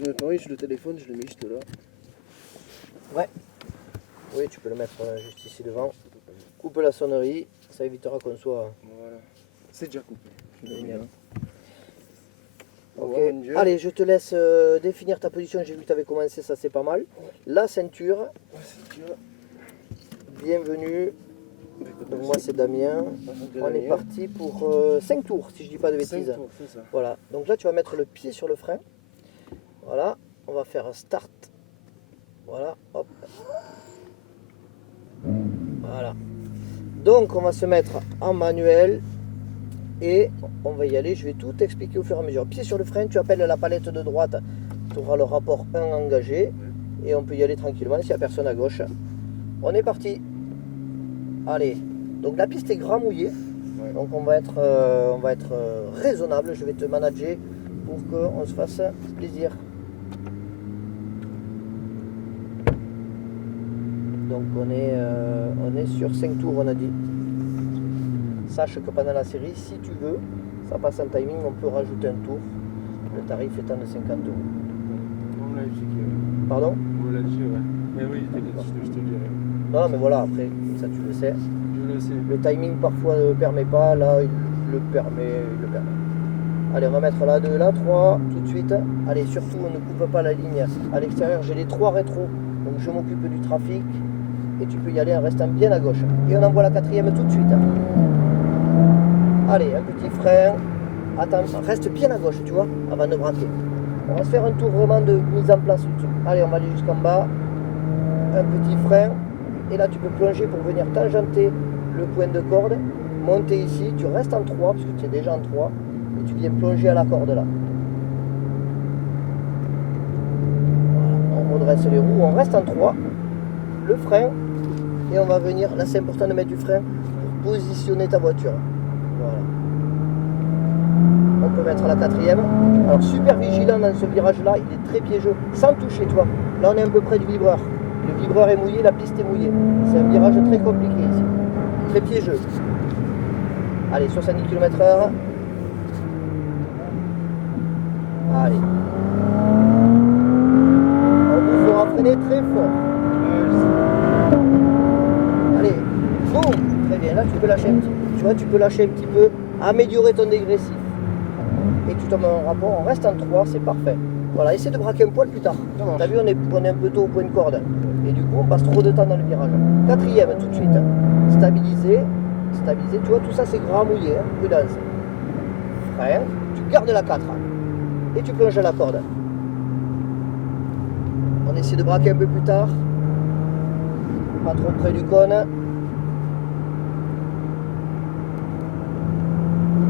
je m'autorise le téléphone, je le mets juste là. Ouais. Oui, tu peux le mettre juste ici devant. Coupe la sonnerie, ça évitera qu'on soit... Voilà. C'est déjà coupé. Génial. Au Ok. revoir, mon Dieu. Allez, je te laisse définir ta position. J'ai vu que tu avais commencé, ça c'est pas mal. La ceinture, La ceinture. bienvenue. Donc moi c'est Damien. On est parti pour 5 tours, si je dis pas de bêtises. 5 tours, c'est ça. Voilà, donc là tu vas mettre le pied sur le frein. Voilà, on va faire un start. Voilà, hop. Voilà. Donc on va se mettre en manuel et on va y aller. Je vais tout expliquer au fur et à mesure. Pied sur le frein, tu appelles la palette de droite, tu auras le rapport 1 engagé et on peut y aller tranquillement s'il n'y a personne à gauche. On est parti. Allez, donc la piste est gramouillée. Ouais. Donc on va être raisonnable. Je vais te manager pour qu'on se fasse plaisir. Donc on est sur 5 tours, on a dit. Sache que pendant la série, si tu veux, ça passe en timing, on peut rajouter un tour. Le tarif étant de 50 €. On l'a dit. Pardon? On l'a dit, ouais. Mais oui, je te dirai. Non, mais voilà, après, comme ça tu le sais. Je le sais. Le timing parfois ne le permet pas, là il le permet, Allez, on va mettre la 2, la 3, tout de suite. Allez, surtout on ne coupe pas la ligne à l'extérieur, j'ai les 3 rétros, donc je m'occupe du trafic. Et tu peux y aller en restant bien à gauche. Et on envoie la 4e tout de suite. Allez, un petit frein. Attends, reste bien à gauche, tu vois, avant de braquer. On va se faire un tour vraiment de mise en place. Allez, on va aller jusqu'en bas. Un petit frein. Et là, tu peux plonger pour venir tangenter le point de corde. Monter ici, tu restes en 3, parce que tu es déjà en 3. Et tu viens plonger à la corde là. Voilà, on redresse les roues, on reste en 3. Le frein. Et on va venir, là c'est important de mettre du frein pour positionner ta voiture. Voilà. On peut mettre la 4e. Alors super vigilant dans ce virage là, il est très piégeux, sans toucher toi. Là on est un peu près du vibreur. Le vibreur est mouillé, la piste est mouillée. C'est un virage très compliqué ici. Très piégeux. Allez, 70 km/h. Allez. On vous fera freiner très fort. Allez, boum, très bien, là tu peux lâcher un petit peu, tu vois, tu peux lâcher un petit peu, améliorer ton dégressif. Et tu tombes en rapport, on reste en 3, c'est parfait. Voilà, essaie de braquer un poil plus tard. T'as vu, on est un peu tôt au point de corde. Et du coup, on passe trop de temps dans le virage. 4e tout de suite, stabilisé, tu vois, tout ça c'est gramouillé, hein. Prudence. Frein, tu gardes la 4 et tu plonges à la corde. On essaie de braquer un peu plus tard. Pas trop près du cône.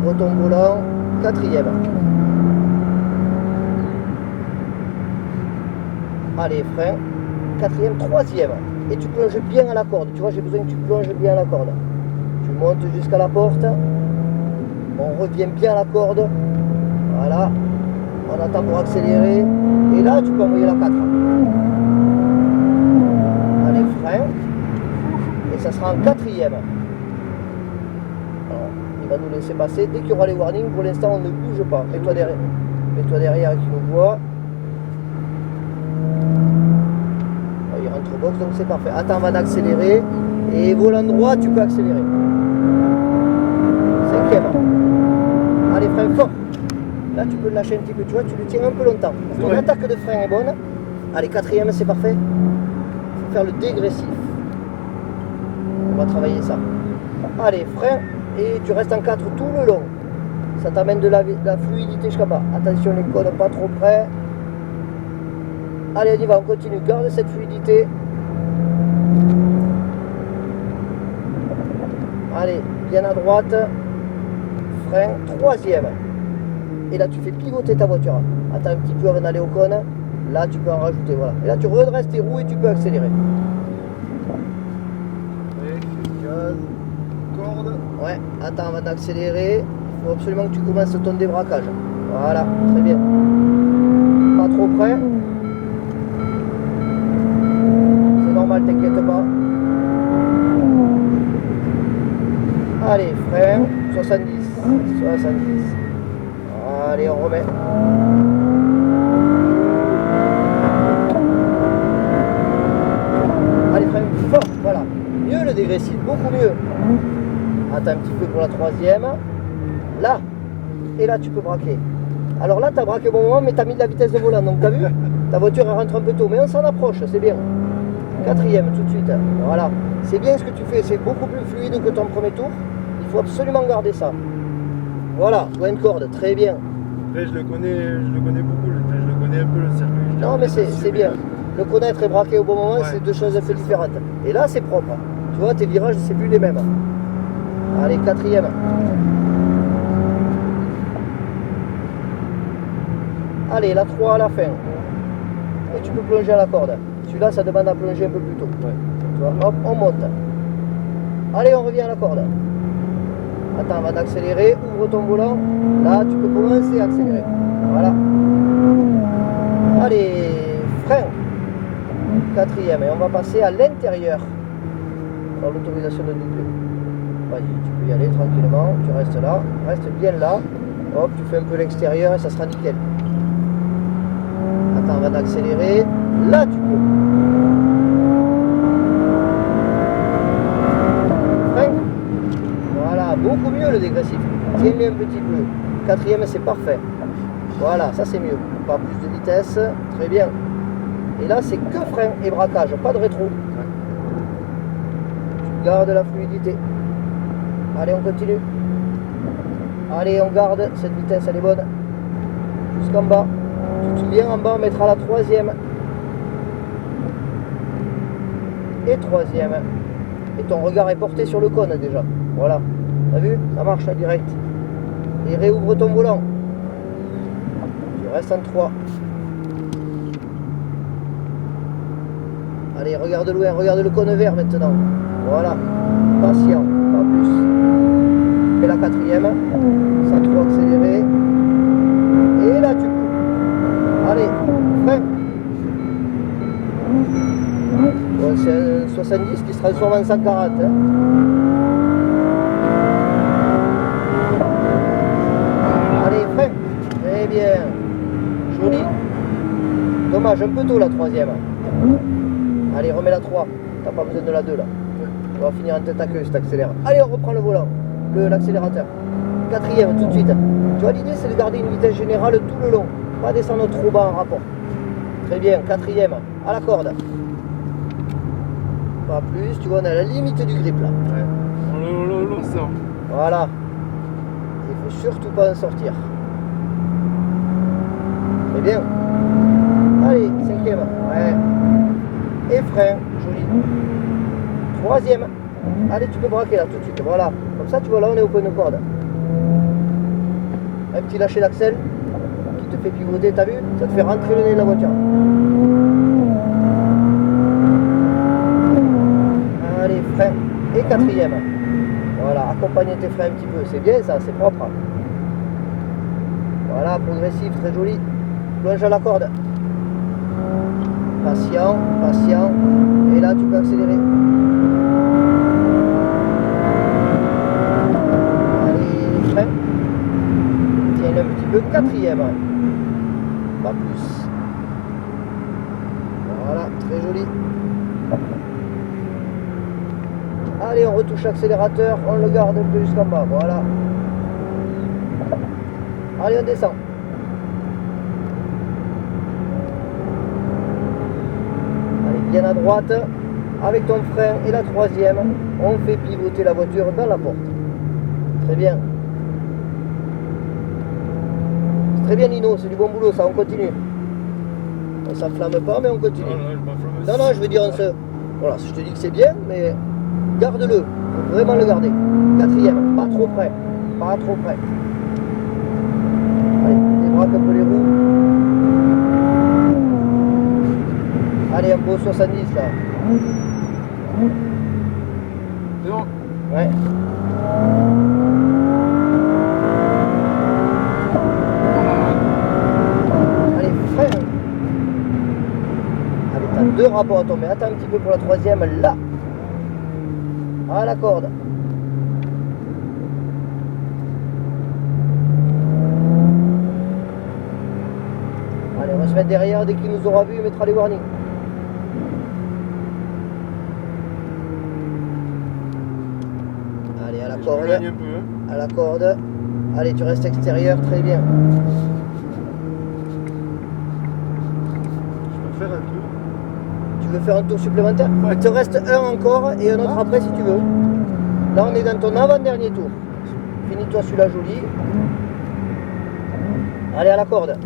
Ouvre ton volant. 4e. Allez, frein. 4e, 3e. Et tu plonges bien à la corde. Tu vois, j'ai besoin que tu plonges bien à la corde. Tu montes jusqu'à la porte. On revient bien à la corde. Voilà. On attend pour accélérer. Et là, tu peux envoyer la 4. Allez, frein. Et ça sera en 4e. Alors, il va nous laisser passer. Dès qu'il y aura les warnings, pour l'instant, on ne bouge pas. Mets-toi derrière. Mets-toi derrière qui nous voit. Il rentre au box, donc c'est parfait. Attends avant d'accélérer. Et volant droit, tu peux accélérer. 5e. Allez, frein fort. Là, tu peux le lâcher un petit peu. Tu vois, tu le tiens un peu longtemps. Ton attaque de frein est bonne. Allez, 4e, c'est parfait. Il faut faire le dégressif. On va travailler ça. Allez, frein. Et tu restes en 4 tout le long. Ça t'amène de la fluidité jusqu'à bas. Attention, les cônes pas trop près. Allez, on y va, on continue. Garde cette fluidité. Allez, bien à droite. Frein, 3e. Et là, tu fais pivoter ta voiture. Attends un petit peu avant d'aller au cône. Là, tu peux en rajouter, voilà. Et là, tu redresses tes roues et tu peux accélérer. Corde. Ouais, attends avant d'accélérer. Il faut absolument que tu commences ton débraquage. Voilà, très bien. Pas trop près. C'est normal, t'inquiète pas. Allez, frein, 70. 70. Allez, on remet. dégressif, beaucoup mieux. Attends un petit peu pour la troisième. Là. Et là, tu peux braquer. Alors là, tu as braqué au bon moment, mais tu as mis de la vitesse de volant. Donc, tu as vu, ta voiture elle rentre un peu tôt. Mais on s'en approche, c'est bien. Quatrième, tout de suite. Voilà. C'est bien ce que tu fais. C'est beaucoup plus fluide que ton premier tour. Il faut absolument garder ça. Voilà, Wentcord, très bien. Après, je le connais beaucoup, je le connais un peu le circuit. Non, mais c'est bien. Le connaître et braquer au bon moment, ouais, c'est deux choses un peu différentes. Et là, c'est propre. Tu vois, tes virages, c'est plus les mêmes. Allez, quatrième. Allez, la 3 à la fin. Et tu peux plonger à la corde. Celui-là, ça demande à plonger un peu plus tôt. Ouais. Tu vois, hop, on monte. Allez, on revient à la corde. Attends, avant d'accélérer, ouvre ton volant. Là, tu peux commencer à accélérer. Voilà. Allez, frein. Quatrième. Et on va passer à l'intérieur. Alors, l'autorisation de doubler. Vas-y, tu peux y aller tranquillement. Tu restes là. Reste bien là. Hop, tu fais un peu l'extérieur et ça sera nickel. Attends, avant d'accélérer. Là, tu peux. Frein. Voilà, beaucoup mieux le dégressif. Tiens-le un petit peu. Quatrième, c'est parfait. Voilà, ça c'est mieux. Pas plus de vitesse. Très bien. Et là, c'est que frein et braquage, pas de rétro. Tu gardes la fluidité. Allez, on continue. Allez, on garde. Cette vitesse, elle est bonne. Jusqu'en bas. Tu te souviens, en bas, on mettra la troisième. Et troisième. Et ton regard est porté sur le cône déjà. Voilà. T'as vu? Ça marche direct. Et réouvre ton volant. Tu restes en 3. Allez, regarde loin, regarde le cône vert maintenant. Voilà. Patient, pas plus. Fais la quatrième. Sans trop accélérer. Et là, tu peux. Allez, frein. Bon, c'est un 70 qui se transforme en 140. Hein. Allez, frein. Très bien. Joli. Dommage, un peu tôt la troisième. Allez, remets la 3. T'as pas besoin de la 2 là. On va finir en tête à queue si t'accélères. Allez, on reprend le volant. L'accélérateur. Quatrième, tout de suite. Tu vois, l'idée c'est de garder une vitesse générale tout le long. Pas descendre trop bas en rapport. Très bien, quatrième. À la corde. Pas plus, tu vois, on est à la limite du grip là. Ouais. On sort. Voilà. Il faut surtout pas en sortir. Très bien. Allez, cinquième. Ouais. Et frein, joli. Troisième. Allez, tu peux braquer là tout de suite. Voilà. Comme ça, tu vois, là, on est au point de corde. Un petit lâcher d'axel qui te fait pivoter, t'as vu? Ça te fait rentrer le nez de la voiture. Allez, frein. Et quatrième. Voilà, accompagner tes freins un petit peu. C'est bien ça, c'est propre. Voilà, progressif, très joli. Plonge à la corde. Patient, patient. Et là, tu peux accélérer. Allez, frein. Tiens un petit peu. Quatrième. Pas plus. Voilà, très joli. Allez, on retouche l'accélérateur. On le garde un peu jusqu'en bas. Voilà. Allez, on descend. Bien à droite, avec ton frein et la troisième, on fait pivoter la voiture dans la porte. Très bien. C'est très bien Nino, c'est du bon boulot ça, on continue. On s'enflamme pas mais on continue. Non, non, je veux dire, voilà, je te dis que c'est bien, mais garde-le, faut vraiment le garder. Quatrième, pas trop près, pas trop près. Allez, débraque un peu les roues. Allez, un beau 70 là. C'est bon? Ouais. Allez, frein. Allez, t'as 2 rapports à tomber. Attends un petit peu pour la troisième, là. À la corde. Allez, on va se mettre derrière. Dès qu'il nous aura vu, il mettra les warnings. Je corde. m'éloigne un peu. À la corde. Allez, tu restes extérieur, très bien. Je peux faire un tour. Tu veux faire un tour supplémentaire? Ouais. Il te reste un encore et un autre après si tu veux. Là, on est dans ton avant-dernier tour. Finis-toi celui-là joli. Allez, à la corde.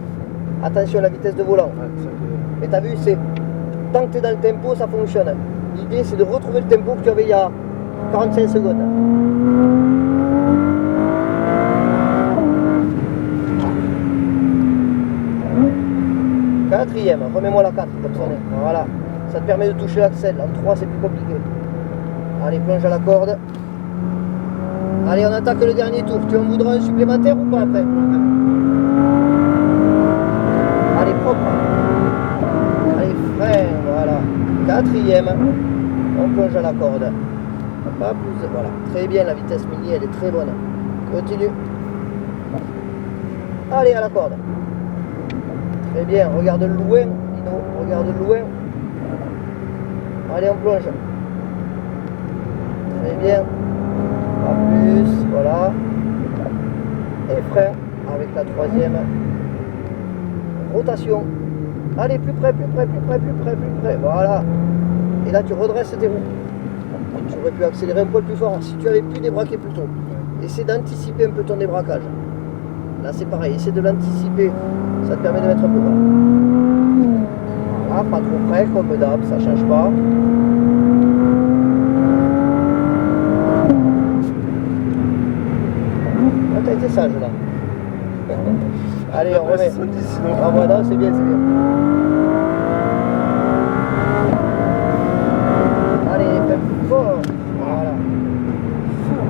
Attention à la vitesse de volant. Ouais, ça fait- Mais t'as vu, c'est tant que tu es dans le tempo, ça fonctionne. L'idée, c'est de retrouver le tempo que tu avais il y a 45 secondes. Quatrième, remets-moi la 4 comme ça. Voilà, ça te permet de toucher l'axel. En 3, c'est plus compliqué. Allez, plonge à la corde. Allez, on attaque le dernier tour. Tu en voudras un supplémentaire ou pas après? Allez, propre. Allez, frein, voilà. Quatrième, on plonge à la corde. Pas plus, voilà. Très bien, la vitesse mini, elle est très bonne. Continue. Allez, à la corde. Très bien, regarde loin, Lino, regarde loin. Allez, on plonge. Très bien. Pas plus, voilà. Et frein avec la troisième. Rotation. Allez, plus près, plus près, plus près, plus près, plus près. Voilà. Et là, tu redresses tes roues. Tu aurais pu accélérer un poil plus fort si tu avais pu débraquer plus tôt. Essaie d'anticiper un peu ton débraquage. Là, c'est pareil, essaie de l'anticiper. Ça te permet de mettre un peu bas. Voilà, pas trop près, comme d'hab, ça change pas. Ah, t'as été sage là. Allez, on remet. Ah, voilà, c'est bien, c'est bien. Allez, fais plus fort. Voilà.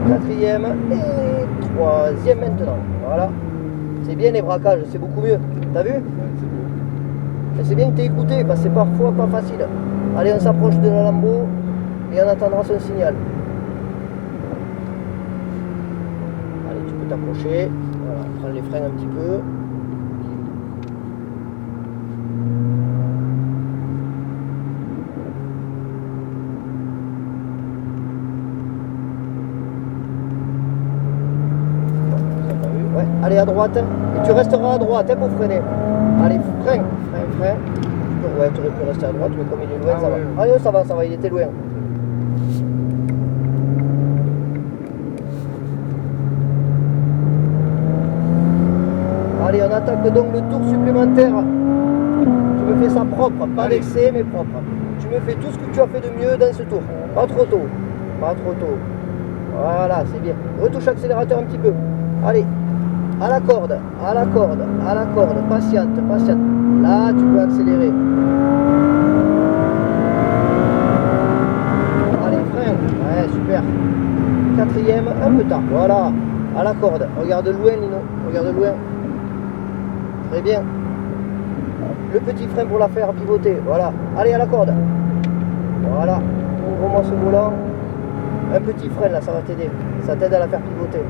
Quatrième et troisième maintenant. Voilà. C'est bien les braquages, c'est beaucoup mieux. T'as vu? Et c'est bien que tu aies écouté, parce que c'est parfois pas facile. Allez, on s'approche de la Lambo et on attendra son signal. Allez, tu peux t'approcher. Voilà, prends les freins un petit peu. Ouais, allez à droite, et tu resteras à droite pour freiner. Allez, frein, frein, frein. Ouais, tu aurais pu rester à droite, mais comme il est loin, Ah ça ouais. va. Allez, ça va, il était loin. Allez, on attaque donc le tour supplémentaire. Tu me fais ça propre, pas Allez. d'excès, mais propre. Tu me fais tout ce que tu as fait de mieux dans ce tour. Pas trop tôt, pas trop tôt. Voilà, c'est bien. Retouche l'accélérateur un petit peu. Allez. À la corde, à la corde, à la corde, patiente, patiente. Là, tu peux accélérer. Allez, frein. Ouais, super. Quatrième, un peu tard. Voilà. À la corde. Regarde loin, Lino. Regarde loin. Très bien. Le petit frein pour la faire pivoter. Voilà. Allez, à la corde. Voilà. Ouvre-moi ce volant. Un petit frein, là, ça va t'aider. Ça t'aide à la faire pivoter.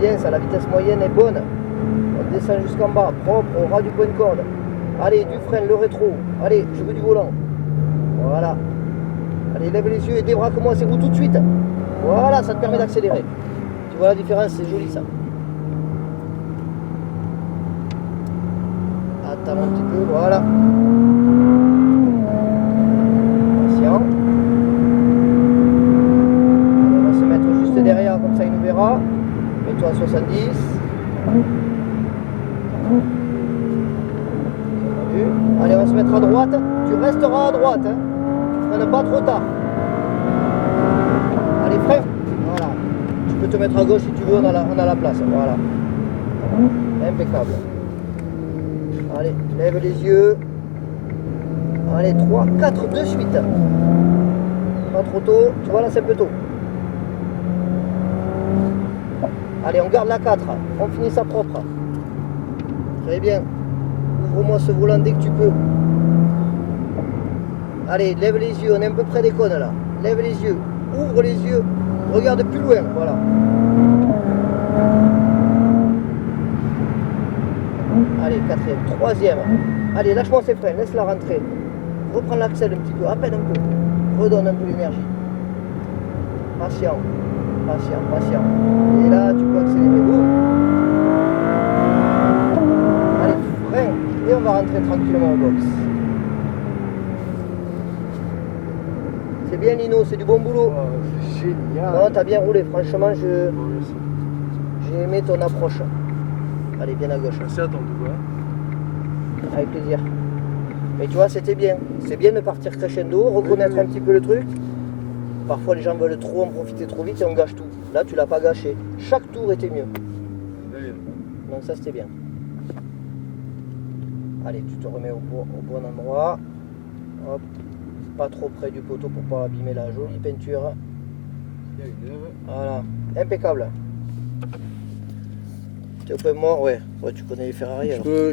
Bien, ça, la vitesse moyenne est bonne. On descend jusqu'en bas, propre, au ras du point de corde. Allez, du frein, le rétro. Allez, je veux du volant. Voilà. Allez, lève les yeux et débraque-moi ces roues tout de suite. Voilà, ça te permet d'accélérer. Tu vois la différence, c'est joli ça. Attends un petit peu, voilà. Patient. On va se mettre juste derrière, comme ça il nous verra. Mets-toi à 70. Allez, on va se mettre à droite. Tu resteras à droite. Hein. Tu freines pas trop tard. Allez, frein. Voilà. Tu peux te mettre à gauche si tu veux, on a la place. Voilà. Impeccable. Allez, lève les yeux. Allez, 3, 4 de suite. Pas trop tôt. Tu vois là, c'est un peu tôt. Allez, on garde la 4. On finit ça propre. Très bien. Ouvre-moi ce volant dès que tu peux. Allez, lève les yeux. On est un peu près des cônes là. Lève les yeux. Ouvre les yeux. Regarde plus loin. Voilà. Allez, quatrième. Troisième. Allez, lâche-moi ces freins. Laisse-la rentrer. Reprends l'axel un petit peu. À peine un peu. Redonne un peu l'énergie. Patient. Patient, patient. Et là, tu peux accélérer. Boum. Allez, frein. Et on va rentrer tranquillement au box. C'est bien, Lino, c'est du bon boulot. Oh, c'est génial. Non, t'as bien roulé. Franchement, j'ai Bon, merci. aimé ton approche. Allez, bien à gauche. Merci à ton doigt. Avec plaisir. Mais tu vois, c'était bien. C'est bien de partir crescendo, reconnaître un petit peu le truc. Parfois, les gens veulent trop en profiter trop vite et on gâche tout. Là, tu l'as pas gâché. Chaque tour était mieux. D'ailleurs. Donc ça, c'était bien. Allez, tu te remets au bon endroit. Hop. Pas trop près du poteau pour pas abîmer la jolie peinture. Il y a une heure. Voilà. Impeccable. Tu es au point mort, ouais. Ouais, tu connais les Ferrari alors.